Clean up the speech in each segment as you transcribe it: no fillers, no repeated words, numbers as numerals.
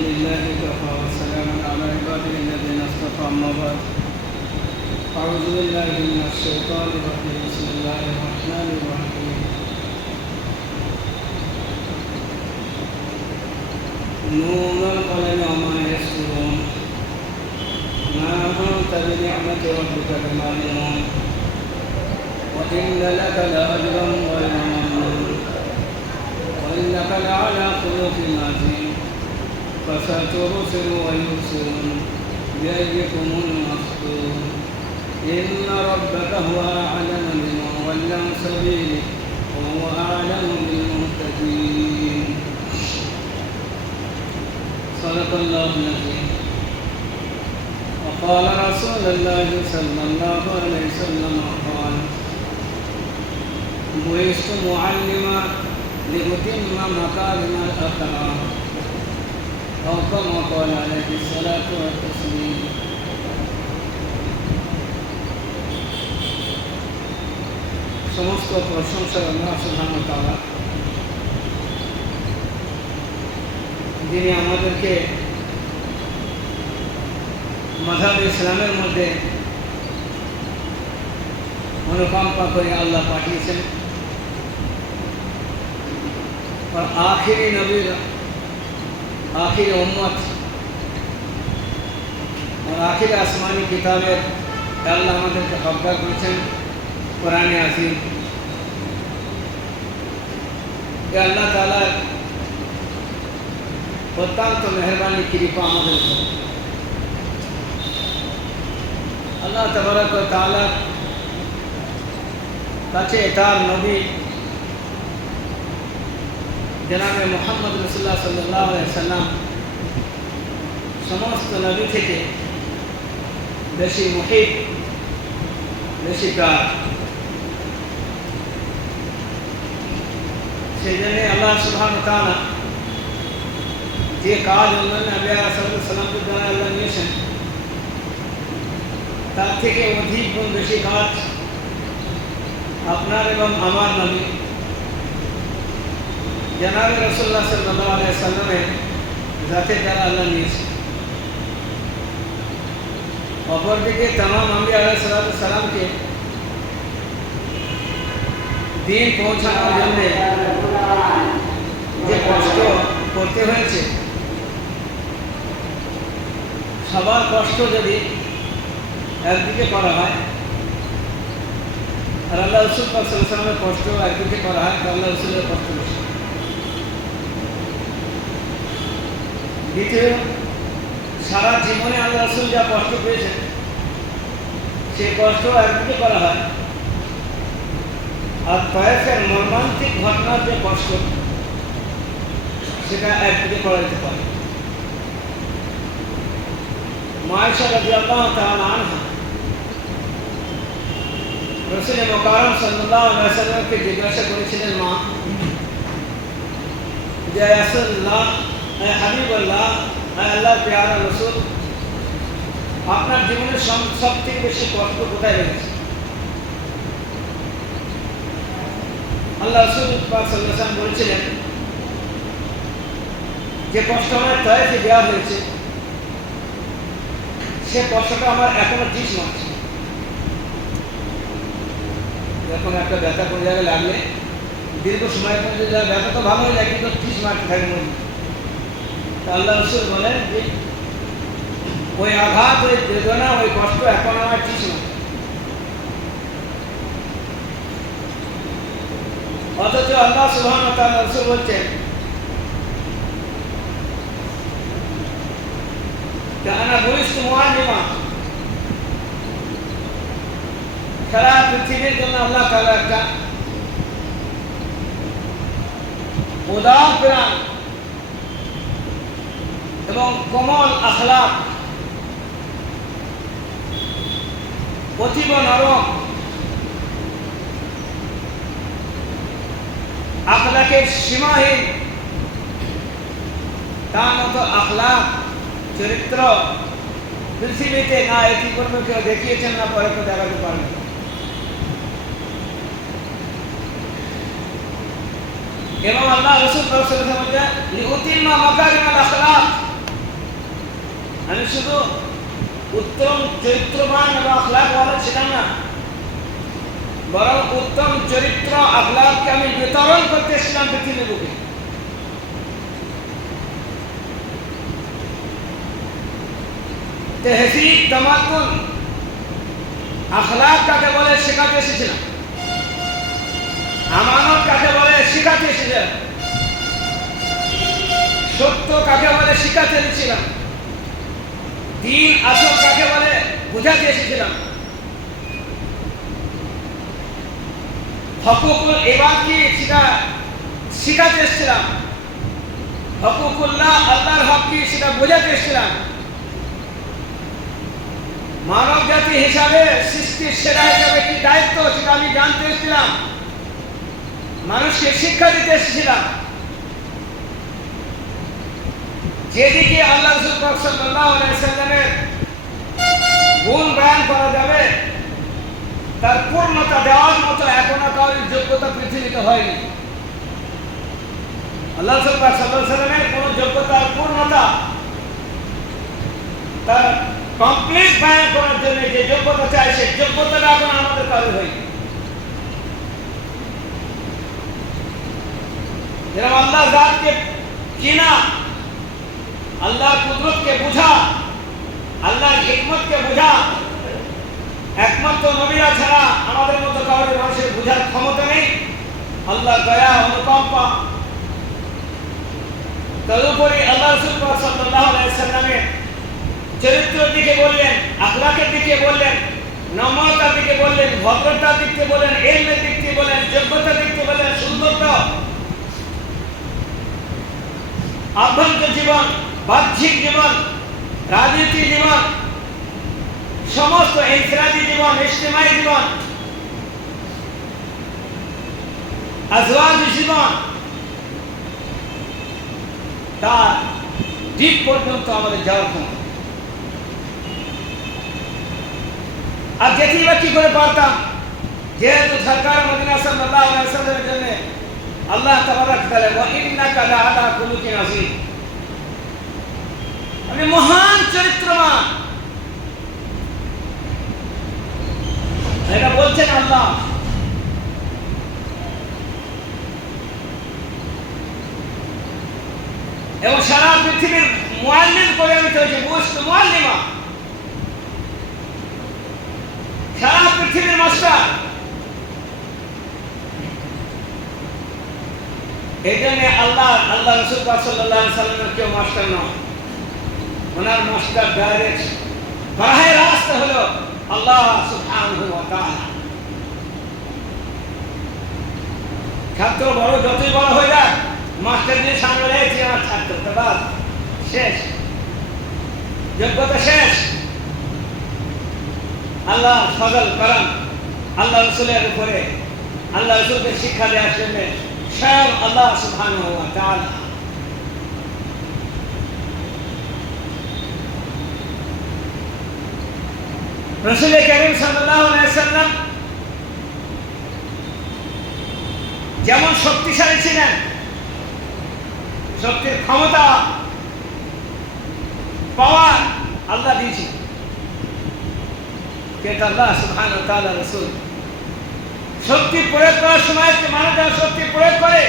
لله كفى وسلام على عباده الذين اصطفى أما بعد أعوذ بالله من الشيطان الرجيم بسم الله الرحمن الرحيم نون والقلم وما يسطرون ما أنت بنعمة ربك بمجنون وإن لك لأجرا غير ممنون وإنك لعلى خلق عظيم فستبصر ويبصرون بأيكم المفتون إن ربك هو أعلم بمن ضل عن سبيله وهو أعلم بالمهتدين صدق الله العظيم وقال رسول الله صلى الله عليه وسلم قال بعثت معلما لأتم مكارم الأخلاق أو كما قال عليه الصلاة والتسليم সমস্ত প্রশংসা আল্লাহ সুবহানাহু ওয়া তাআলা, যিনি আমাদেরকে মাযহাব ইসলামের মধ্যে অনুকম্পা করে আল্লাহ পাঠিয়েছেন और आखिरी नबी आखिरी उम्मत और आखिरी आसमानी किताबें अल्लाह আমাদেরকে হকদার করেছেন কোরআনে আজিম। আল্লাহ তাআলার অত্যন্ত মেহেরবানি কৃপা আমাদের উপর। আল্লাহ তাবারক ওয়া তাআলার কাছে তার নবী জনাবে মুহাম্মদ রাসূলুল্লাহ সাল্লাল্লাহু আলাইহি ওয়াসাল্লাম সমস্ত নবী থেকে বেশি মুহিব, বেশি প্রিয়। সেই জন্য আল্লাহ সুবহানাহু ওয়া তাআলা যে কাজ আল্লাহ নবী সাল্লাল্লাহু আলাইহি ওয়াসাল্লামকে দ্বারা আল্লাহ নিয়েছেন তার থেকে অধিক গুণ বেশি কাজ আপনার এবং আমার নবী জনাবে রাসূলুল্লাহ সাল্লাল্লাহু আলাইহি ওয়াসাল্লামের যাতে দ্বারা আল্লাহ নিয়েছেন। অপরদিকে तमाम আম্বিয়া আলাইহিস সালামকে দিন পৌঁছানোর জন্য যে কষ্ট করতে হয়েছে, সবার কষ্ট যদি একদিকে করা হয় আর আল্লাহ রাসূল সাল্লাল্লাহু আলাইহি ওয়াসাল্লামের কষ্ট একদিকে করা হয়, তাহলে আল্লাহ রাসূলের কষ্ট বেশি। দ্বিতীয়, সারা জীবনে আল্লাহ রাসূল যা কষ্ট পেয়েছেন সেই কষ্ট একদিকে করা হয়, আর তায়েফের মর্মান্তিক ঘটনার যে কষ্ট সেটা একদিকে করা যেতে পারে। আয়েশা রাদিয়াল্লাহু তাআলা আনহা রাসূল মুকাররম সাল্লাল্লাহু আলাইহি ওয়াসাল্লামকে জিজ্ঞাসা করেছিলেন, মা যে রাসূলুল্লাহ, হাবিবুল্লাহ, আল্লাহর প্যারা রাসূল, আপনার জীবনের সবথেকে বেশি কষ্ট কোথায় লেগেছে? আল্লাহ রাসূল পাক সাল্লাল্লাহু আলাইহি ওয়াসাল্লাম বলেছিলেন, যে কষ্ট আমার তায়েফে দেওয়া হয়েছে সে কষ্টটা আমার এখনো টিস মারছে। যখন একটা ব্যথা কোনো জায়গায় লাগলে দীর্ঘ সময় পর্যন্ত ব্যথা তো ভালোই লাগে, কিন্তু টিস মারতে থাকে মনে। আল্লাহ রাসূল বলেন যে ওই আঘাত, ওই বেদনা, ওই কষ্ট এখন আমার টিস মারছে। অথচ আল্লাহ সুবহানাহু ওয়া তাআলা রাসূল বলছেন, আনা বুইস্তু মুআল্লিমা, সারা পৃথিবীর জন্য আল্লাহ তাআলা একটা উদার প্রাণ এবং কোমল আখলাক, অতীব নরম আখলাকের সীমাহীন তার মতো আখলাক চরিত্র পৃথিবীতে না ইতিপূর্বে কেউ দেখিয়েছেন, না পরে কেউ দেখাতে পারেন। এবং আল্লাহ রাসূল সাল্লাল্লাহু আলাইহি ওয়াসাল্লাম লিউতিমা মাকারিমাল আখলাক, আমি শুধু উত্তম চরিত্রবান এবং আখলাকওয়ালা ছিলাম না, বরং উত্তম চরিত্র আখলাককে আমি বিতরণ করতে এসেছিলাম পৃথিবীর বুকে। তেহজিব, তামাদ্দুন, আখলাক কাকে বলে শেখাতে এসেছিলাম, আমানত কাকে বলে শেখাতে এসেছিলাম, সত্য কাকে বলে শিখাতে এসেছিলাম, দ্বীন আসল কাকে বলে বুঝাতে এসেছিলাম, হকুকুল ইবাদ কি সেটা শিখাতে এসেছিলাম, হকুকুল্লাহ আল্লাহর হক কি সেটা বোঝাতে এসেছিলাম, মানব জাতি হিসাবে সৃষ্টির সেরা হিসাবে কি দায়িত্ব সেটা আমি জানতে এসেছিলাম, মানুষকে শিক্ষা দিতে এসেছিলাম। যেদিকে আল্লাহ রাসূল সাল্লাল্লাহু আলাইহি ওয়াসাল্লামের গুণ বয়ান করা যাবে, তার পূর্ণতা দেওয়ার মতো এখনো কারোর যোগ্যতা পৃথিবীতে হয়নি। আল্লাহ রাসূল সাল্লাল্লাহু আলাইহি ওয়াসাল্লামের কোন যোগ্যতা, পূর্ণতা, তার কমপ্লিট বয়ান করার জন্য যে যোগ্যতা চাই, সে যোগ্যতাটা এখন আমাদের কারোর হয়নি। যেরকম আল্লাহ জাতকে চিনা, আল্লাহর কুদরতকে বুঝা, আল্লাহর হিকমতকে বুঝা, একমাত্র নবীরা ছাড়া আমাদের মতো কারোর মানুষের বুঝার ক্ষমতা নেই। আল্লাহর দয়া, অনুকম্পা, তদুপরি আল্লাহ রাসূল সাল্লাল্লাহু আলাইহি ওয়াসাল্লামের চরিত্রের দিকে বললেন, আখলাকের দিকে বললেন, নম্রতার দিকে বললেন, ভদ্রতার দিকে বললেন, ইলমের দিক থেকে বললেন, যোগ্যতার দিক থেকে বললেন, সুন্দরতা, আভ্যন্তরীণ জীবন, বাহ্যিক জীবন, রাজনীতি জীবন, সমস্ত ইনফিরাদি জীবন, ইজতিমাই জীবন, আজওয়াজি জীবন, তার দিক পর্যন্ত আমাদের যাওয়ার ক্ষমতা। আর যেতেই বা কি করে পারতাম, যেহেতু সরকার মদিনা সাল্লাল্লাহু আলাইহি ওয়াসাল্লামের জন্য আল্লাহ তাবারাক তাআলা ওয়া ইন্নাকা লাআলা খুলুকিন আযীম, আমি মহান চরিত্রবান, এটা বলছেন আল্লাহ। এবং সারা পৃথিবীর মুআল্লিম করে আমি হয়েছে, বুঝতো মুআল্লিমা, সারা পৃথিবীর মাস্টার। এই জন্য আল্লাহ রাসূল সাল্লাল্লাহু আলাইহি ওয়াসাল্লামের কেউ মাস্টার নয়, ওনার মাস্টার ডাইরেক্ট বাহে রাস্তা হলো আল্লাহ সুবহানাহু ওয়া তাআলা। ছাত্র বড় যতই বড় হয়ে যাক, মাস্টার দিয়ে সামনে রেখেছি আমার ছাত্র, তো বাস শেষ, যোগ্যতা শেষ। আল্লাহ ফজল করম আল্লাহ রাসূলের উপরে, আল্লাহ রাসূলকে শিক্ষা দেওয়ার জন্য স্বয়ং আল্লাহ সুবহানাহু ওয়া তাআলা। রাসূল কারীম সাল্লাল্লাহু আলাইহি ওয়াসাল্লাম যেমন শক্তিশালী ছিলেন, শক্তির ক্ষমতা, পাওয়ার আল্লাহ দিয়েছেন, কিন্তু আল্লাহ সুবহানাহু ওয়া তাআলা রাসূল শক্তি প্রয়োগ করার সময় যে মানুষ শক্তি প্রয়োগ করে,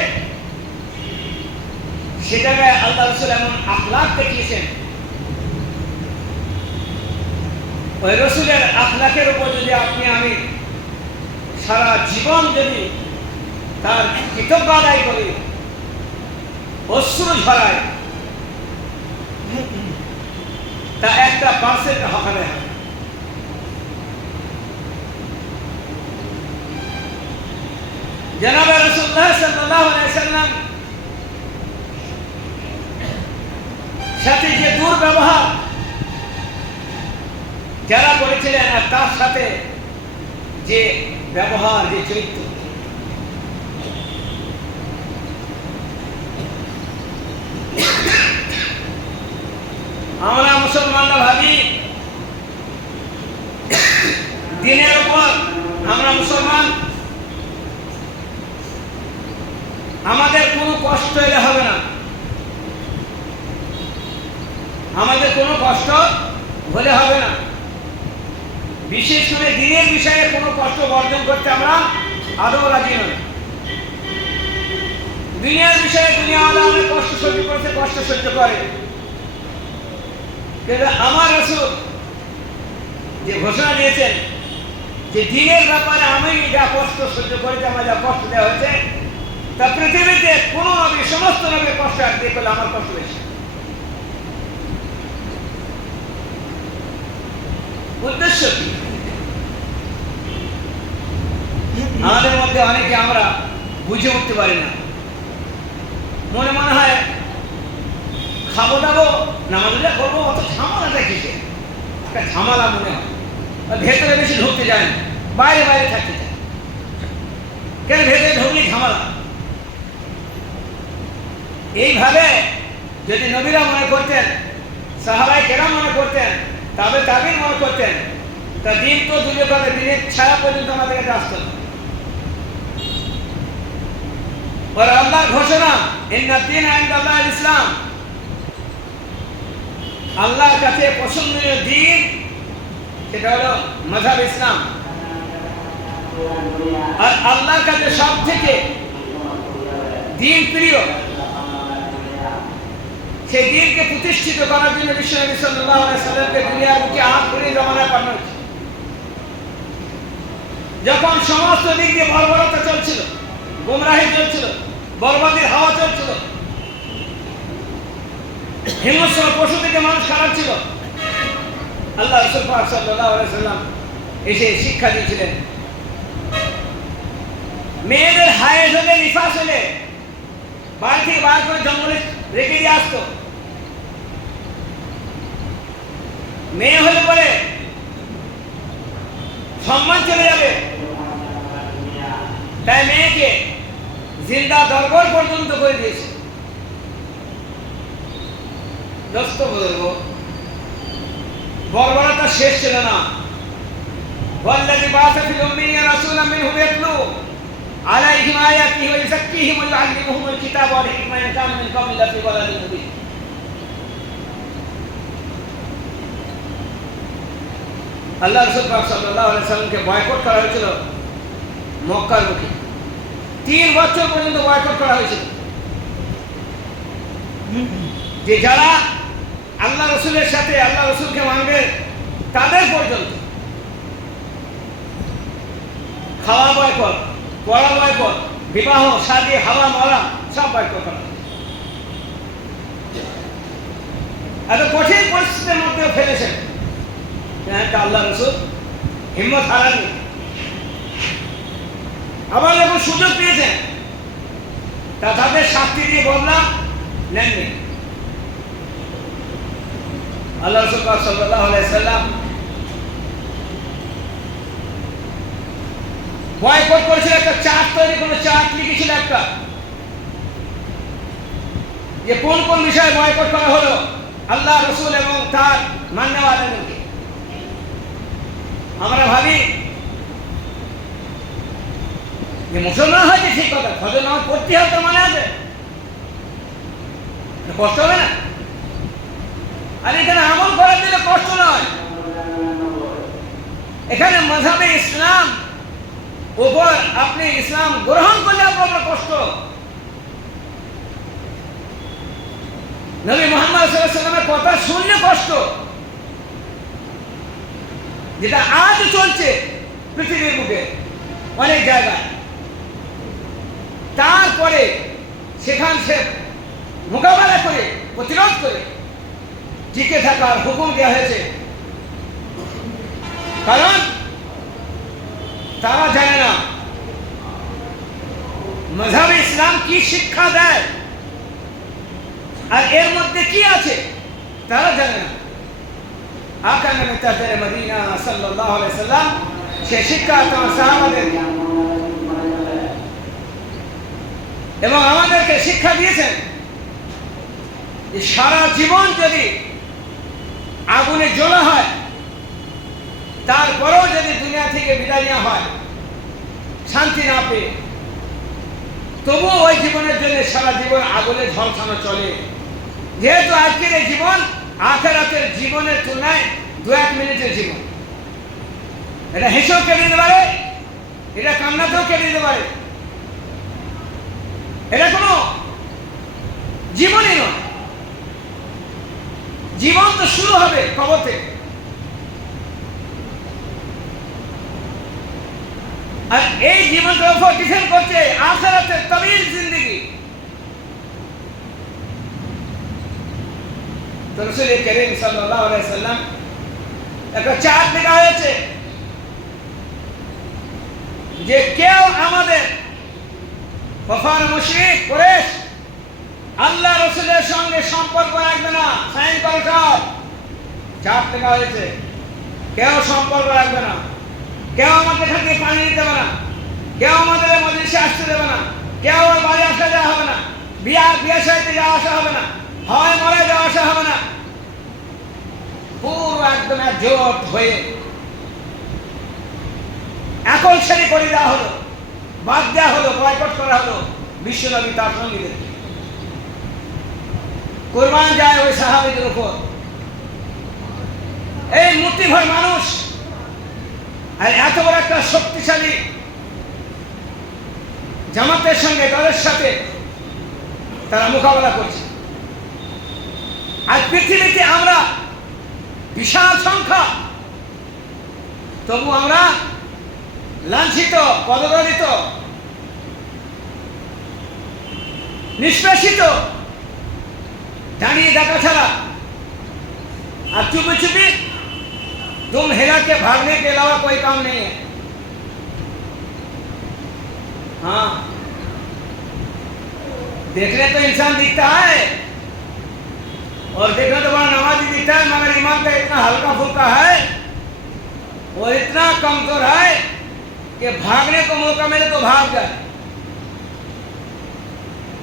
সে জায়গায় আল্লাহ রাসূল এমন আখলাক দেখিয়েছেন, ওই রাসূলের আখলাকের উপর যদি আপনি আমি সারা জীবন যদি তার কৃতজ্ঞ আদায় করি, অশ্রু ঝরায়, তা 1% হকারে হয়। জনাবে রাসূলুল্লাহ সাল্লাল্লাহু আলাইহি ওয়াসাল্লাম সাথে যে দুর্ব্যবহার যারা করেছিলেন, আর তার সাথে যে ব্যবহার, যে চরিত্র, আমরা মুসলমানরা ভাবি দিনের উপর আমরা মুসলমান, আমাদের কোনো কষ্ট এলে হবে না, আমাদের কোনো কষ্ট হলে হবে না। বিশেষ করে দিনের বিষয়ে কোনো কষ্ট বর্জন করতে আমরা আদৌ রাজি নই। দুনিয়ার বিষয়ে দুনিয়াওয়ালা অনেক কষ্ট সহ্য করেছে, কষ্ট সহ্য করে, কিন্তু আমার রাসূল যে ঘোষণা দিয়েছেন যে দিনের ব্যাপারে আমি যা কষ্ট সহ্য করেছি, আমার যা কষ্ট দেওয়া হয়েছে, তা পৃথিবীতে কোন নবী, সমস্ত নবীর কষ্ট একদিকে করলে আমার কষ্ট বেশি। উদ্দেশ্য কি? আমাদের মধ্যে অনেকে আমরা বুঝে উঠতে পারি না। মনে মনে হয় খাবো দাবো, নামাজ করবো, অত ঝামেলাটা কিসে? একটা ঝামেলা মনে হয়, ভেতরে বেশি ঢুকতে যায় না, বাইরে বাইরে থাকতে চায়। কেন ভেতরে ঢুকলে ঝামেলা? এইভাবে যদি নবীরা মনে করতেন, সাহাবায়ে কেরাম মনে করতেন, তবে তাবিঈন মনে করতেন, তা দিন তো দূরে কথা, দিনের ছায়া পর্যন্ত আমাদের কাছে আসতো না। আর আল্লাহর ঘোষণা, ইন্নাদ দীন ইনদাল্লাহিল ইসলাম, আল্লাহর কাছে পছন্দনীয় দিন সেটা হলো মাযহাব ইসলাম। আর আল্লাহর কাছে সব থেকে দিন প্রিয়, সেই দিনকে প্রতিষ্ঠিত করার জন্য বিশ্বনবী সাল্লাল্লাহু আলাইহি সাল্লামকে দুনিয়ার বুকে আখেরি জামানায় পাঠানো হয়েছে। যখন সমস্ত দিক দিয়ে বর্বরতা চলছিল, গোমরাহি চলছিল, বরবাদের হাওয়া চলছিল, হিংস্র পশু থেকে মানুষ খারাপ ছিল, আল্লাহ রাসূল পাক সাল্লাল্লাহু আলাইহি সাল্লাম এসে শিক্ষা দিয়েছিলেন। মেয়েদের হায়েজ হলে, নিফাস হলে বাড়ি থেকে বার করে জঙ্গলে রেখে দিয়ে আসতো। মেয়ে হলে পরে সম্মান চলে যাবে, তাই মেয়েকে জিন্দা দরবার পর্যন্ত করে দিয়েছে। দোস্ত বুজুর্গ, বর্বরতা শেষ ছিল না। ওয়াল্লাযী বা'আসা ফিল উম্মিয়্যিনা রাসূলাম মিনহুম ইয়াতলু আলাইহিম আয়াতিহি ওয়া ইউযাক্কিহিম ওয়া ইউআল্লিমুহুমুল কিতাবা ওয়াল হিকমা ওয়া ইন কানূ মিন ক্বাবলি লাফী দালালিন মুবিন। আল্লাহ রাসূল পাক সাল্লাল্লাহু আলাইহি সাল্লামকে বয়কট করা হয়েছিল মক্কার মুখে। 3 বছর পর্যন্ত বয়কট করা হয়েছিল, যে যারা আল্লাহ রসুলের সাথে আল্লাহ রসুলকে মানবে তাদের পর্যন্ত খাওয়া বয়কট, পড়া বয়কট, বিবাহ শাদী হাওয়া মরা সব বয়কট করা। এত কঠিন পরিস্থিতির মধ্যে ফেলেছেন, আল্লাহ রসুল হিম্মত হারাননি। আবার যখন সুযোগ পেয়েছেন, তা তাদের শাস্তি দিয়ে বদলা নেননি। আল্লাহ রাসূল সাল্লাল্লাহু আলাইহি সাল্লাম বয়কট করেছিল, একটা চার্ট তৈরি করে চার্ট লিখেছিল একটা, যে কোন কোন বিষয়ে বয়কট করা হলো আল্লাহ রসুল এবং তার মান্যওয়ালাদেরকে। আমরা ভাবি যে মুসলমান হয়েছে ঠিক কথা, ফজর নামাজ পড়তে হবে, তার মানে আছে, কষ্ট হবে না? আর এখানে আমল করার দিলে কষ্ট নয়, এখানে মাযহাবে ইসলাম উপর আপনি ইসলাম গ্রহণ করলে আপনার কষ্ট। নবী মুহাম্মদ সাল্লাল্লাহু আলাইহি ওয়াসাল্লামের কথা শুনলে কষ্ট, যেটা আজ চলছে পৃথিবীর বুকে অনেক জায়গায়। তারপরে সেখান সে মোকাবেলা করে, প্রতিরোধ করে টিকে থাকার হুকুম দেওয়া হয়েছে, কারণ তারা জানে না মাযহাবে ইসলাম কি শিক্ষা দেয় আর এর মধ্যে কি আছে, তারা জানে না। আকা নবী তাজদারে মদিনা সাল্লাল্লাহু আলাইহি সাল্লাম সে শিক্ষা তার সাহাবাদের এবং আমাদেরকে শিক্ষা দিয়েছেন যে সারা জীবন যদি আগুনে জ্বলা হয়, তারপরেও যদি দুনিয়া থেকে বিদায় নেওয়া হয় শান্তি না পেয়ে, তবুও ওই জীবনের জন্য সারা জীবন আগুনে ঝলসানো চলে। যেহেতু আজকের এই জীবন আখিরাতের জীবনের তুলনায় 2-1 মিনিটের জীবন। এটা হেসেও কেটে দিতে পারে, এটা কান্নাতেও কেটে দিতে পারে, এটা কোনো জীবনই নয়। জীবন তো শুরু হবে কবর থেকে। আর এই জীবনটার উপর ডিপেন্ড করছে আখিরাতের তবিল জিন্দেগি। তো রাসূল করিম সাল্লাল্লাহু আলাইহি সাল্লাম একটা চার্ট লেখা হয়েছে যে কেউ আমাদের কুফার মুশরিক কুরাইশ আল্লাহ রাসূলের সঙ্গে সম্পর্ক রাখবে না। সাইন করো সব, চার্ট লেখা হয়েছে। কেউ সম্পর্ক রাখবে না, কেউ আমাদের এখানে পানি দিতে দেবে না, কেউ আমাদের মজলিসে আসতে দেবে না, কেউ আমার বাড়ি আসা যাওয়া হবে না, বিয়ে সাইতে যাওয়া আসা হবে না, হয় মরে যাওয়া আসা হবে না। পুরো একদম একজোট হয়ে একল ছেড়ে করে দেওয়া হলো, বাদ দেওয়া হলো, বয়কট করা হলো বিশ্বনবী তার সঙ্গীদের। কোরবান যায় ওই সাহাবীদের উপর। এই মুঠিভর মানুষ আর এত বড় একটা শক্তিশালী জামাতের সঙ্গে দলের সাথে তারা মোকাবেলা করছে। আজ পৃথিবীতে আমরা বিশাল সংখ্যা, তবু আমরা লাঞ্ছিত, পদদলিত, নিষ্পেষিত, দাঁড়িয়ে দেখা ছাড়া আর चुपी चुपी तुम हिला के भागने के अलावा कोई काम नहीं है। हाँ, देखने तो इंसान दिखता है और देखने तो बड़ा नमाजी दिखता है, मगर ईमान का इतना हल्का फुल्का है और इतना कमजोर है कि भागने को मौका मिले तो भाग जाए।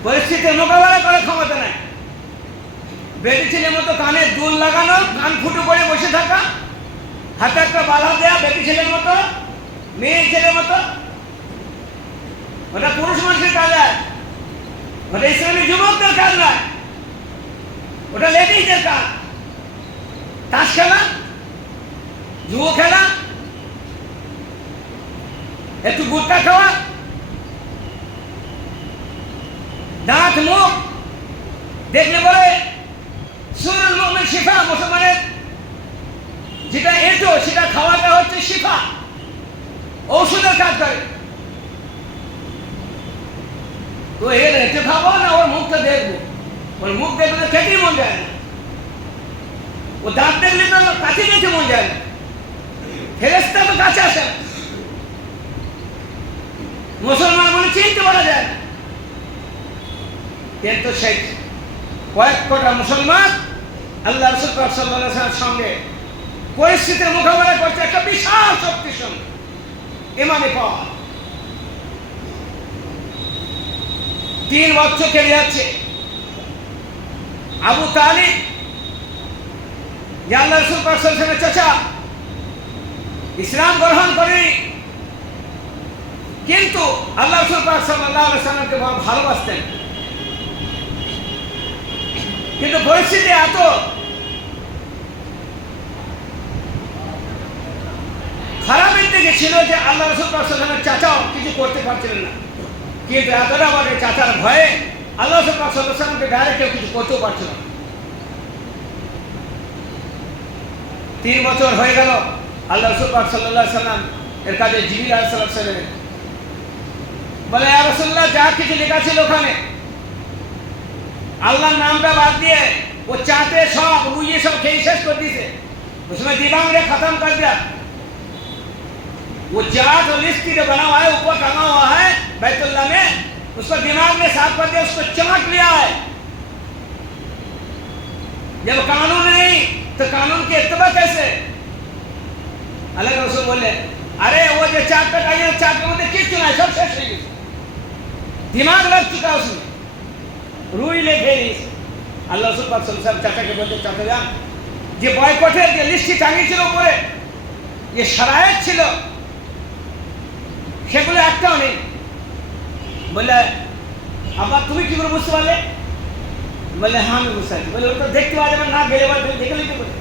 परिस्थिति মোকাবেলা করার ক্ষমতা নাই। বেটি ছেলের মতো কানে দুল লাগানো, কান ফুটো করে বসে থাকা, হাতে একটা বালা দেয়া বেটি ছেলের মতো, মেয়ে ছেলের মতো, ওটা পুরুষ মানুষের কাজ নয়, ওটা ইসলামী যুবকদের কাজ নয়, ওটা লেডিজদের কাজ। তাস খেলা, জুয়ো খেলা, একটু গুটকা খাওয়া, দাঁত মুখ দেখলে বলে সুরুল মুমিন শিফা, মুসলমানের যেটা এটো সেটা খাওয়াটা হচ্ছে শিফা, ঔষধের কাজ করে। তো এর এতে খাবো না ওর মুখটা দেখবো, ওর মুখ দেখলে খেতেই মন যায় না, ও দাঁত দেখলে তো কাছে যেতে মন যায় না, ফেরেশতা তো কাছে আসে না। মুসলমান বলে চিনতে পারা যায় না, কিন্তু সেই কয়েক কটা মুসলমান আল্লাহ রাসূল সাল্লাল্লাহু আলাইহি ওয়াসাল্লামের সঙ্গে পরিস্থিতির মোকাবেলা করছে একটা বিশাল শক্তির সঙ্গে। ইমানি পাওয়ার 3 বছর কেটে যাচ্ছে। আবু তালিব যে আল্লাহ রাসূল সাল্লাল্লাহু আলাইহি ওয়াসাল্লামের চাচা, ইসলাম গ্রহণ করেনি, কিন্তু আল্লাহ রাসূল সাল্লাল্লাহু আলাইহি ওয়াসাল্লামকে ভালোবাসতেন। কিন্তু পরিস্থিতি এত খারাপের দিকে ছিল যে আল্লাহ রাসূল সাল্লাল্লাহু আলাইহি ওয়াসাল্লামের চাচাও কিছু করতে পারছিলেন না। কিন্তু এতটা বড় চাচার ভয়ে আল্লাহ রাসূল সাল্লাল্লাহু আলাইহি ওয়াসাল্লামকে ডাইরেক্ট কেউ কিছু করতেও পারছিল না। 3 বছর হয়ে গেল আল্লাহ রাসূল সাল্লাল্লাহু আলাইহি ওয়াসাল্লাম এর কাছে জিবরিল আলাইহিস সালাম বলে, ইয়া রাসূলুল্লাহ, যা কিছু লেখা ছিল ওখানে अल्लाह नाम का बात दिए, वो चाहते सब वो ये सब खेल शेष कर दी, उसमें दिमाग ने खत्म कर दिया। वो चार्ट और लिस्ट जो बना हुआ है ऊपर टंगा हुआ है बैतुल्लाह में, उसको दिमाग में साफ कर दिया, उसको चाट लिया है। जब कानून नहीं तो कानून की इत्तबा कैसे? अल्लाह के रसूल बोले, अरे वो जो चार्ट का चाहिए चार्ट के मध्य किस चुना है, सब शेष नहीं, दिमाग लग चुका उसमें, রুই লেখে দিয়েছে। আল্লাহ রাসূল পাক সাল্লাল্লাহু আলাইহি ওয়াসাল্লাম চাচাকে বলতে, চাচা যান, যে বয়কটের যে লিস্টটি টাঙিয়েছিল উপরে, যে শরায়েত ছিল সেগুলো একটাও নেই। বলে, আবার তুমি কি করে বুঝতে পারলে? বলে হ্যাঁ আমি বুঝতে পারছি। বলে ওটা দেখতে পাওয়া যাবে না, গেলে এবার দেখে লিখতে পারে।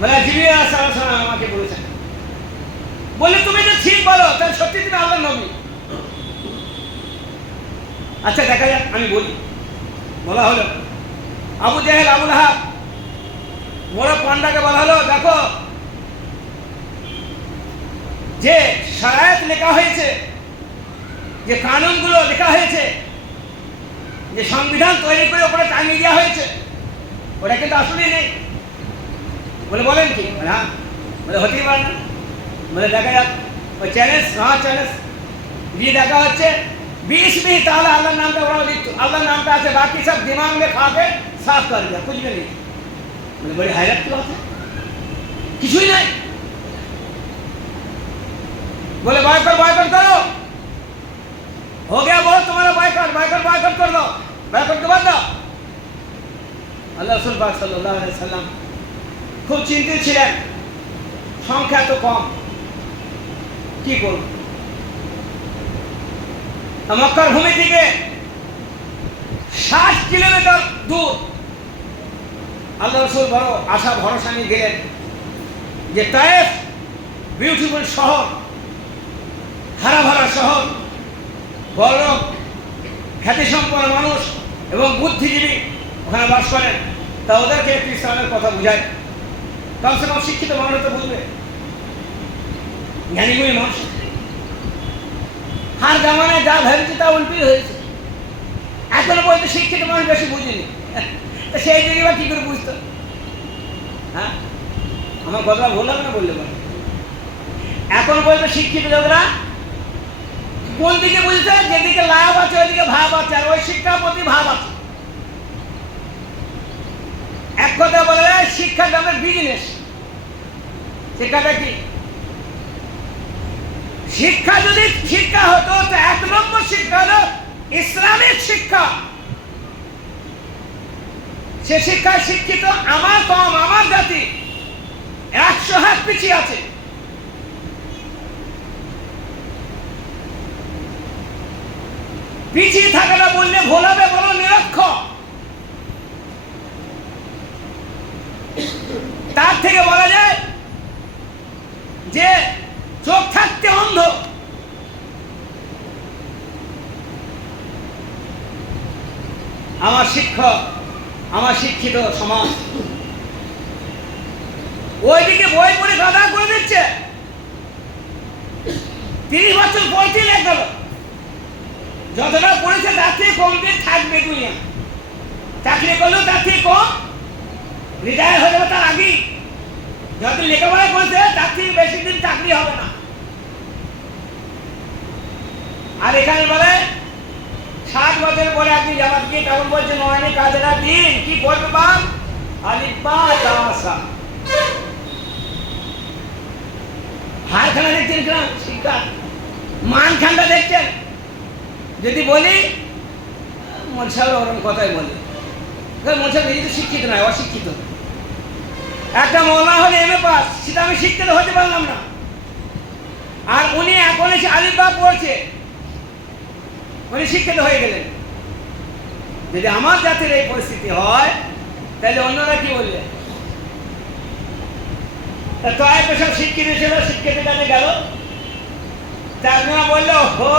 বলে জিবরিল আলাইহিস সালাম আমাকে বলেছেন। বলে তুমি তো ঠিক বলো, তাহলে সত্যি তুমি আল্লাহর নবী। আচ্ছা দেখা যাক, আমি বলি। বলা হলো আবু জাহেল, আবু লাহাব, মোরা পান্ডাকে বলা হলো দেখো যে শারায়াত লেখা হয়েছে, যে কানুনগুলো লেখা হয়েছে, যে সংবিধান তৈরি করে ওপরে টাঙিয়ে দেওয়া হয়েছে, ওটা কিন্তু আসলেই নেই। বলে বলেন কি? হ্যাঁ। বলে হতেই পারে না। বলে দেখা যাক, ওই চ্যালেঞ্জ, হ্যাঁ চ্যালেঞ্জ দিয়ে দেখা হচ্ছে 20 भी ताला अल्लाह नाम का बड़ा लिख, अल्लाह नाम का আছে, बाकी सब दिमाग में खा के साफ कर दिया, कुछ भी नहीं। মানে बड़ी हैरत की बात है, কিছুই নাই। बोले बायकॉट करो, हो गया बहुत तुम्हारा बायकॉट कर दो, बायकॉट के बाद दो। আল্লাহ রাসূল পাক সাল্লাল্লাহু আলাইহি সাল্লাম খুব চিন্তিত ছিলেন, সংখ্যা তো কম, কি করব। মক্কার ভূমি থেকে 60 কিলোমিটার দূর আল্লাহ রাসূল বড় আশা ভরসা নিয়ে গেলেন যে তায়েফ বিউটিফুল শহর, হারা ভরা শহর, বড় খ্যাতিসম্পন্ন মানুষ এবং বুদ্ধিজীবী ওখানে বাস করেন, তা ওদেরকে একটু ইসলামের কথা বুঝায়, কমসে কম শিক্ষিত মানুষ তো বুঝবে, জ্ঞানীগুণী মানুষ। হার জামানায় যা ভেবেছে তা উল্টি হয়েছে, এখনো পর্যন্ত শিক্ষিত মানুষ বেশি বুঝেনি। তা সেই দিকে বা কি করে বুঝতো? হ্যাঁ, আমার কথা বললাম না, বললে পারে। এখন পর্যন্ত শিক্ষিত লোকরা কোন দিকে বুঝতে, যেদিকে লাভ আছে ওইদিকে ভাব আছে, আর ওই শিক্ষার প্রতি ভাব আছে। এক কথা বলা যায় শিক্ষা নামের বিজনেস। শিক্ষাটা কি? শিক্ষা যদি শিক্ষা হতো তো 1 নম্বর শিক্ষা হলো ইসলামিক শিক্ষা। সে শিক্ষায় শিক্ষিত আমার কম, আমার জাতি 100 হাত পিছিয়ে আছে। পিছিয়ে থাকাটা বললে ভুল হবে, বলো নিরক্ষর। তার থেকে বলা যায় যে চোখ থাকতে অন্ধ। আমার শিক্ষক, আমার শিক্ষিত সমাজ ওইদিকে বই পড়ে গাদা করে দিচ্ছে। 30 বছর পড়তে লেগে গেল, যতটা পড়েছে তার থেকে কম দিন থাকবে দুনিয়া, চাকরি করলেও তার থেকে কম, রিটায়ার হয়ে যাবে তার আগেই। যত লেখাপড়া করেছে তার থেকে বেশি দিন চাকরি হবে না। আর এখানে বলে 60 বছর পরে আপনি জামাত গিয়ে তখন বলছেন নয়নি কাজেরা দিন কি করবে বাপ, আলিফা তাসা। হারখানা দেখছেন কিনা শিক্ষা, মানখানটা দেখছেন। যদি বলি মোলসাহ ওরকম কথাই বলে, মোলসাহ নিজে তো শিক্ষিত নয়, অশিক্ষিত। একটা মৌলানা হলে MA পাস, সেটা আমি শিক্ষিত হতে পারলাম না। আর উনি এখন এসে আলিফা পড়ছে, উনি শিক্ষিত হয়ে গেলেন। যদি আমার জাতির এই পরিস্থিতি হয় তাহলে অন্যরা কি বলবে? তায়েফে সব শিক্ষিত ছিল, শিক্ষিত কাজে গেল, তারা বললো হো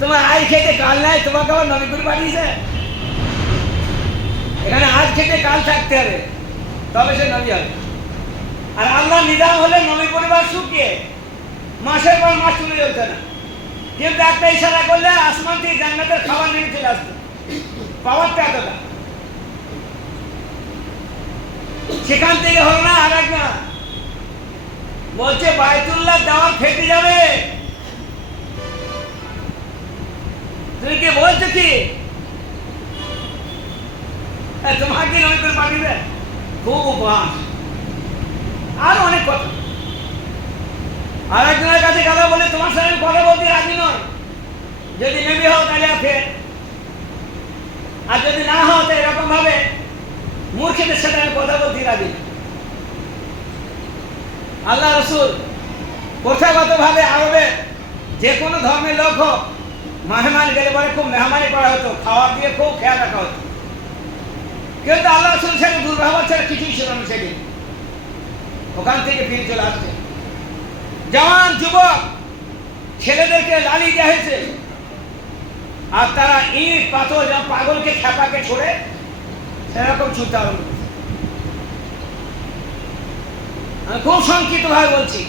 তোমার আজ খেতে কাল নাই, তোমাকে আবার নবী করে পাঠিয়েছে। এখানে আজ খেতে কাল থাকতে হবে, তবে সে নবী হবে। আর আল্লাহ নিজাম হলে নবী পরিবার শুকিয়ে মাসের পর মাস চলে যেত না, কিন্তু একটা ইশারা করলে আসমান থেকে জান্নাতের খাবার নিয়ে চলে আসতো। পাওয়ারটা এতটা। সেখান থেকে হলো না আর এক না, বলছে বাইতুল্লাহ দেওয়াল ফেটে যাবে। তুমি কি বলছো কি তোমাকে নবী করে পাঠিয়েবে? খুব উপহাস, আর অনেক কথা। আর একজনের কাছে কথা বলে তোমার সাথে কথা বলতে রাজি নয়, যদি নেবে হও তাহলে ফের, আর যদি না হও তো এরকম ভাবে মূর্খদের সাথে আমি কথা বলতে রাজি। আল্লাহ রসুল প্রথাগত ভাবে আরবে যে কোনো ধর্মের লোক হোক মেহমান গেলে পরে খুব মেহমানি করা হতো, খাওয়া দিয়ে খুব খেয়াল রাখা হতো, কিন্তু আল্লাহ রাসূল সেখানে দুর্ব্যবহার ছাড়া কিছুই ছিল না। সেদিন ওখান থেকে ফিরে চলে আসছে। জওয়ান যুবক ছেলেদেরকে লালি দেওয়া হয়েছে, আর তারা ইট পাথর যেমন পাগলকে খেপাকে ছড়ে সেরকম ছুটতে আরম্ভ করেছে। আমি খুব সংক্ষিপ্ত ভাবে বলছি।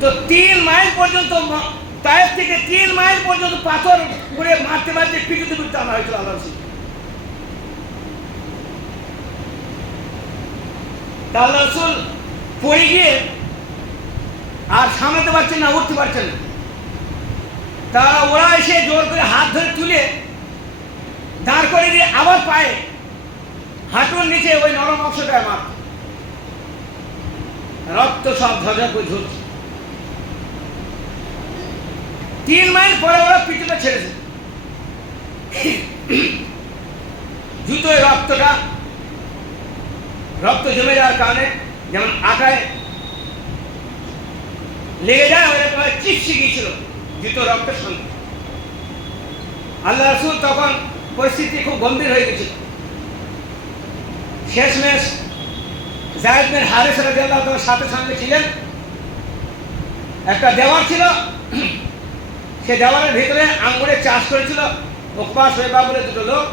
তো 3 মাইল পর্যন্ত, তায়েফ থেকে 3 মাইল পর্যন্ত পাথর করে মারতে মারতে পিটুতে আনা হয়েছিল আল্লাহ রাসূল। আল্লাহ রাসূল পড়ে গিয়ে আর সামলাতে পারছেন না, উঠতে পারছেন না। তারা ওরা এসে জোর করে হাত ধরে তুলে দাঁড় করে দিয়ে আবার পায়ে হাঁটুর নিচে ওই নরম অংশটায় মার, রক্ত সব ঝরঝর করে ঝরছে। 3 মাইল পরে ওরা পিঠটা ছেড়েছে, জুতোয় রক্ত জমে যাওয়ার কারণে যেমন আটায় লেগে যায় ওইরকম চিপসে গিয়েছিল জুতো রক্তের সঙ্গে। আল্লাহ রাসূল তখন পরিস্থিতি খুব গম্ভীর হয়ে গেছিল। শেষমেশ যায়েদ বিন হারিস রাদিয়াল্লাহু তাআলার সাথে সঙ্গে ছিলেন, একটা দেওয়াল ছিল, সে দেওয়ালের ভিতরে আঙ্গুরের চাষ করেছিল উকবা শৈবা বলে দুটো লোক।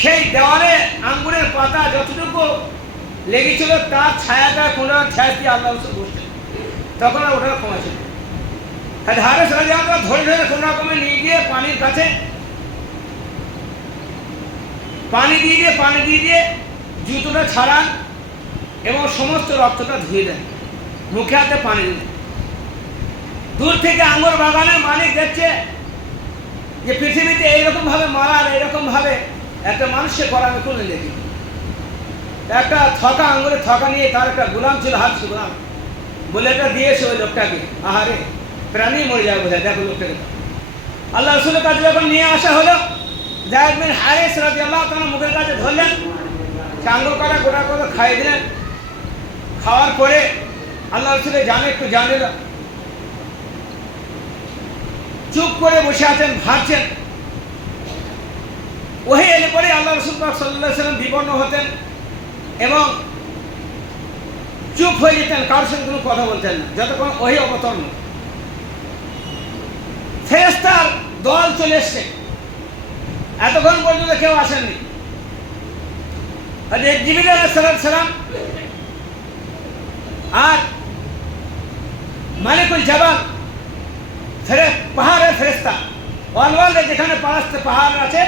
সেই দেওয়ালে আঙ্গুরের পাতা যতটুকু লেগেছিল তার ছায়াটা কোনো ছায়া দিয়ে আল্লাহ রাসূল বসতেন, তখন আর ওঠার ক্ষমা ছিল। হারিস রাদিয়াল্লাহু তাআলা ধরে ধরে কোনো রকমে নিয়ে গিয়ে পানির কাছে পানি দিয়ে জুতোটা ছাড়ান এবং সমস্ত রক্তটা ধুয়ে দেন, মুখে হাতে পানি দিন। দূর থেকে আঙ্গুর বাগানের মালিক দেখছে যে পৃথিবীতে এইরকম ভাবে মারার, এইরকম ভাবে একটা মানুষকে করা আমি কোনো দেখি। একটা থকা আঙ্গুরের থকা নিয়ে তার একটা গোলাম ছিল, হাত গোলাম বলে এটা দিয়েছে ওই লোকটাকে। আহারে, প্রাণী মরে যাবে বোঝায়, দেখো লোকটাকে। আল্লাহ রাসূলের কাছে যখন নিয়ে আসা হলো, যায়েদ বিন হারিস রাদিয়াল্লাহু তাআলা মুখের কাছে ধরলেন, আঙ্গুর কটা গোটা করে খাইয়ে দিলেন। খাওয়ার পরে আল্লাহ রাসূলের জানে একটু জানে না, চুপ করে বসে আছেন, ভাবছেন। ওহী এলে পরে আল্লাহ রাসূল সাল্লাল্লাহু আলাইহি ওয়াসাল্লাম বিবর্ণ হতেন এবং চুপ হয়ে যেতেন, কারোর সঙ্গে কোনো কথা বলতেন না যতক্ষণ ওহী অবতরণ। ফেরেশতার দল চলে এসছে, এতক্ষণ পর্যন্ত কেউ আসেননি। জিবরিল আলাইহিস সালাম আর মালিকুল জাবাল পাহাড়ের ফেরেশতা, ওয়ালওয়ালে যেখানে পাহাড় আছে,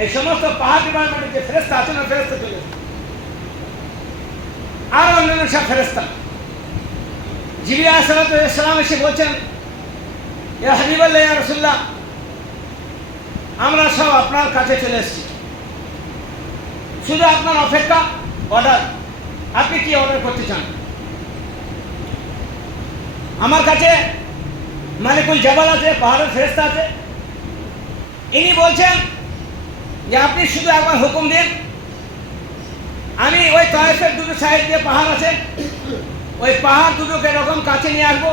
এই সমস্ত পাহাড় ডিপার্টমেন্টের যে ফেরেশতা আছেন, ওই ফেরেশতা চলে এসেছে, আর অন্যান্য সব ফেরেশতা। জিবরিল আলাইহিস সালাম এসে বলছেন, ইয়া হাবিবাল্লাহ, ইয়া রাসূলুল্লাহ, আমরা সব আপনার কাছে চলে এসেছি, শুধু আপনার অপেক্ষা, অর্ডার। আপনি কি অর্ডার করতে চান? আমার কাছে মালিকুল জাবাল আছে, পাহাড়ের ফেরেশতা আছে। ইনি বলছেন যে আপনি শুধু একবার হুকুম দিন, আমি ওই তায়েফের দুটো সাইড দিয়ে পাহাড় আছে, ওই পাহাড় দুটোকে এরকম কাছে নিয়ে আসবো,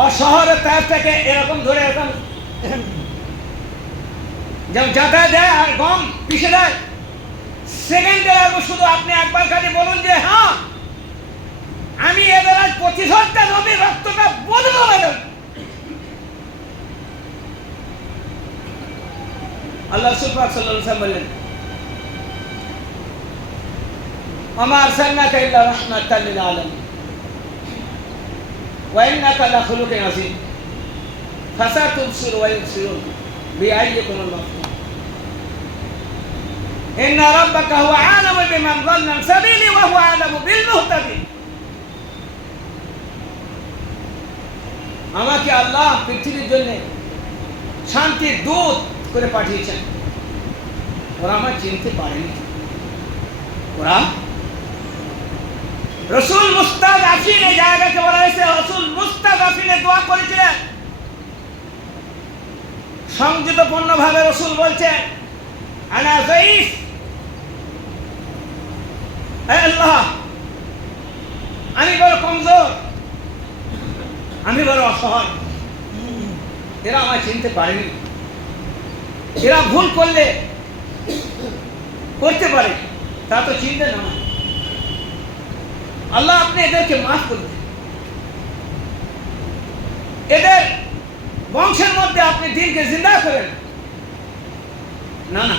আর শহরের তায়েফটাকে এরকম ধরে এরকম যেমন যাতায়াত দেয় আর গম পিষে দেয়, সেকেন্ডে আসবো। শুধু আপনি একবার খালি বলুন যে হ্যাঁ, আমি এদের আজ 25টা নবীর রক্তটা বদলে দেব। আল্লাহ রাসূল সাল্লাল্লাহু আলাইহি ওয়াসাল্লাম বললেন, ওমা আরসালনাকা ইল্লা রাহমাতাল লিল আলামিন ওয়া ইন্নাকা লাখুলুকিন আযীম ফাসাতুবসিরু ওয়া ইবসিরুন বিআইয়িকুমুল মাফতুন ইন্না রাব্বাকা হুয়া আ'লামু বিমান যাল্লা আন সাবিলি ওয়া হুয়া আ'লামু বিল মুহতাদিন। আমাকে আল্লাহ পৃথিবীর জন্য শান্তির দূত করে পাঠিয়েছেন, ওরা আমার চিনতে পারেনি। ওরা রাসূল মুস্তাযআফিন, এই জায়গাকে বলা হয়েছে রাসূল মুস্তাযআফিনে দোয়া করেছিলেন। সংযতপূর্ণ ভাবে রাসূল বলছেন, আনা যাইফ, হে আল্লাহ, আমি বড় কমজোর, আমি বড় অসহায়, এরা আমায় চিনতে পারেনি, এরা ভুল করলে করতে পারে, তা তো চিনতে না। আল্লাহ আপনি এদেরকে মাফ করে দেন, এদের বংশের মধ্যে আপনি দিনকে জিন্দা করেন। না না,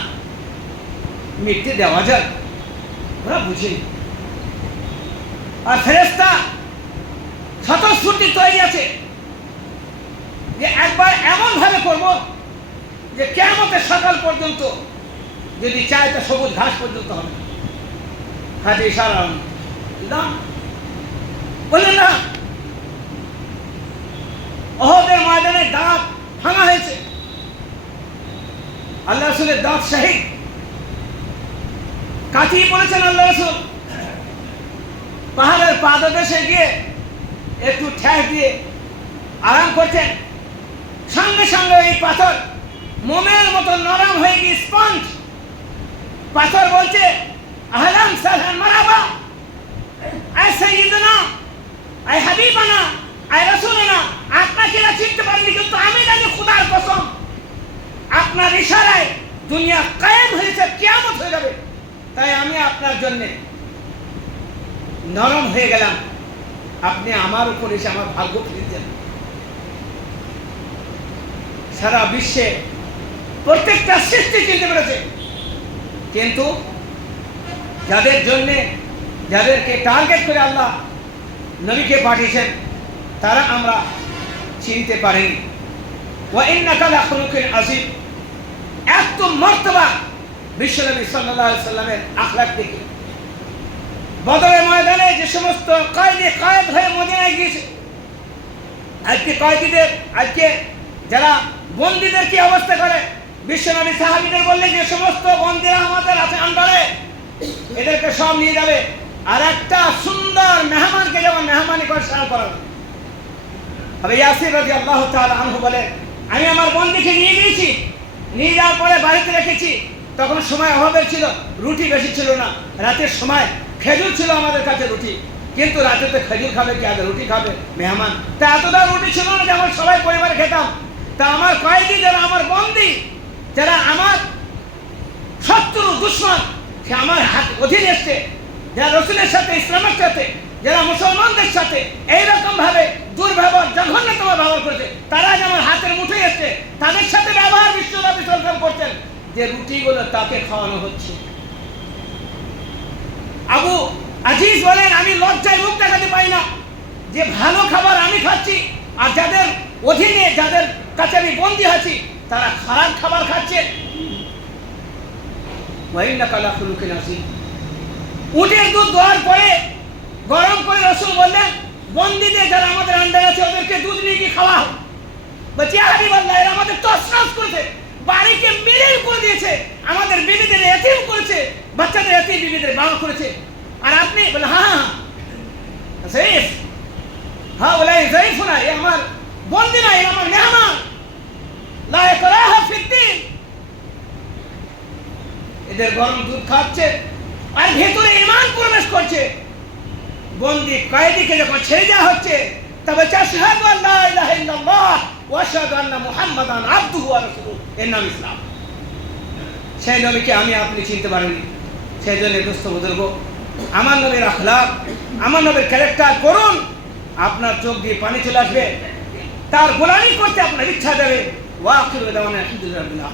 মিটতে দেওয়া যায়, ওরা বুঝেনি। আর ফেরেশতা স্বতঃস্ফূর্তি তৈরি আছে যে একবার এমন ভাবে করব যে কিয়ামতের সকাল পর্যন্ত যদি চায় তা সবুজ ঘাস পর্যন্ত হবে। হাতে ইশারা না, বললেন না, ওহদের ময়দানে দাঁত ভাঙা হয়েছে, আল্লাহ রাসূলের দাঁত শহীদ কাটিয়ে পড়েছেন। আল্লাহ রাসূল পাহাড়ের পাদদেশে গিয়ে একটু ঠ্যাস দিয়ে আরাম করছেন, সঙ্গে সঙ্গে এই পাথর মোমের মতো নরম হয়ে গিয়ে স্পঞ্জ। পাথর বলছে, আহলান সাহলান মারহাবা, আয় সাইয়্যিদুনা, আয় হাবিবানা, আয় রাসূলুনা, আপনাকে এরা চিনতে পারেনি, কিন্তু আমি জানি খোদার কসম আপনার ইশারায় দুনিয়া কায়েম হয়েছে, কিয়ামত হয়ে যাবে, তাই আমি আপনার জন্য নরম হয়ে গেলাম, আপনি আমার উপর এসে আমার ভাগ্য ফিরেছেন। সারা বিশ্বে প্রত্যেকটা সৃষ্টি চিনতে পেরেছে, কিন্তু যাদের জন্য, যাদেরকে টার্গেট করে আল্লাহ নবীকে পাঠিয়েছেন, তারা আমরা চিনতে পারিনি। ওয়া ইন্নাকা লাখুলুকিন আযীম, এত মর্তবা বিশ্বনবী সাল্লাল্লাহু আলাইহি সাল্লামের আখলাক দেখে। বদরের ময়দানে যে সমস্ত কায়েদ হয়ে মদিনায় গিয়েছে, আজকে কয়েদিদের, আজকে যারা বন্দীদের কি অবস্থা করে, বিশ্বনবী সাহাবীদের বললে যে সমস্ত বন্দীরা আমাদের আছে আন্ডারে, এদেরকে সব নিয়ে যাবে, আর একটা সুন্দর মেহমানকে যেমন মেহমানি করে সারা করাবে। তবে ইয়াসির রাদিয়াল্লাহু তাআলা আনহু বলে, আমি আমার বন্দীকে নিয়ে গিয়েছি, নিয়ে যাওয়ার পরে বাড়িতে রেখেছি, তখন সময় অভাবের ছিল, রুটি বেশি ছিল না, রাতের সময় খেজুর ছিল আমাদের কাছে, রুটি, কিন্তু রাতে তো খেজুর খাবে কি, আগে রুটি খাবে মেহমান, তা এতটা রুটি ছিল না যে আমার সবাই পরিবারে খেতাম। তা আমার কয়েদি যারা, আমার বন্দী যারা, আমার শত্রু দুশমন, সে আমার হাত অধীনে এসছে, যারা রসুলের সাথে, ইসলামের সাথে, যারা মুসলমানদের সাথে এইরকম ভাবে দুর্ব্যবহার, জঘন্যতম ব্যবহার করেছে, তারা যে আমার হাতের মুঠোয় এসছে, তাদের সাথে ব্যবহার বিশ্বনবী সাল্লাল্লাহু করতেন যে রুটিগুলো তাকে খাওয়ানো হচ্ছে। আবু আজিজ বলেন, আমি লজ্জায় মুখ দেখাতে পারি না যে ভালো খাবার আমি খাচ্ছি, আর যাদের অধীনে, যাদের কাছে আমি বন্দী আছি, তারা খারাপ খাবার খাচ্ছে। ওয়া ইন্নাকা লাখুলুকিন আযীম, উটের দুধ দেওয়ার পরে গরম করে রাসূল বললেন, বন্দীদের যারা আমাদের আন্ডারে আছে ওদেরকে দুধ নিয়ে গিয়ে খাওয়া হোক। বলছি ইয়া হাবিবাল্লাহ, এরা আমাদের তছনছ করেছে, বাড়িকে মিলিয়ে করে দিয়েছে, আমাদের বিবিদের এতিম করেছে, বাচ্চাদের এতিম বিবিদের বাবা করেছে, আর আপনি বলে হ্যাঁ যায়েফ, হ্যাঁ বলে যায়েফ না, এ আমার বন্দী না, এ আমার মেহমান, লা ইকরাহা ফিদ্দীন। এদের গরম দুধ খাচ্ছে আর ভেতরে ঈমান প্রবেশ করছে। বন্দী কয়েদিকে যখন ছেড়ে দেওয়া হচ্ছে, তবে আশহাদু আল্লা ইলাহা ইল্লাল্লাহ ওয়া আশহাদু আন্না মুহাম্মাদান আবদুহু ওয়া রাসূলুহু, এর নাম ইসলাম। সেই নবীকে আমি আপনি চিনতে পারিনি, সেই জন্য দোস্ত বুজুর্গ, আমার নবীর আখলাক, আমার নবীর ক্যারেক্টার করুন, আপনার চোখ দিয়ে পানি চলে আসবে, তার গোলামি করতে আপনার ইচ্ছা যাবে। ওয়া আখিরু দাওয়ানা আলহামদুলিল্লাহ।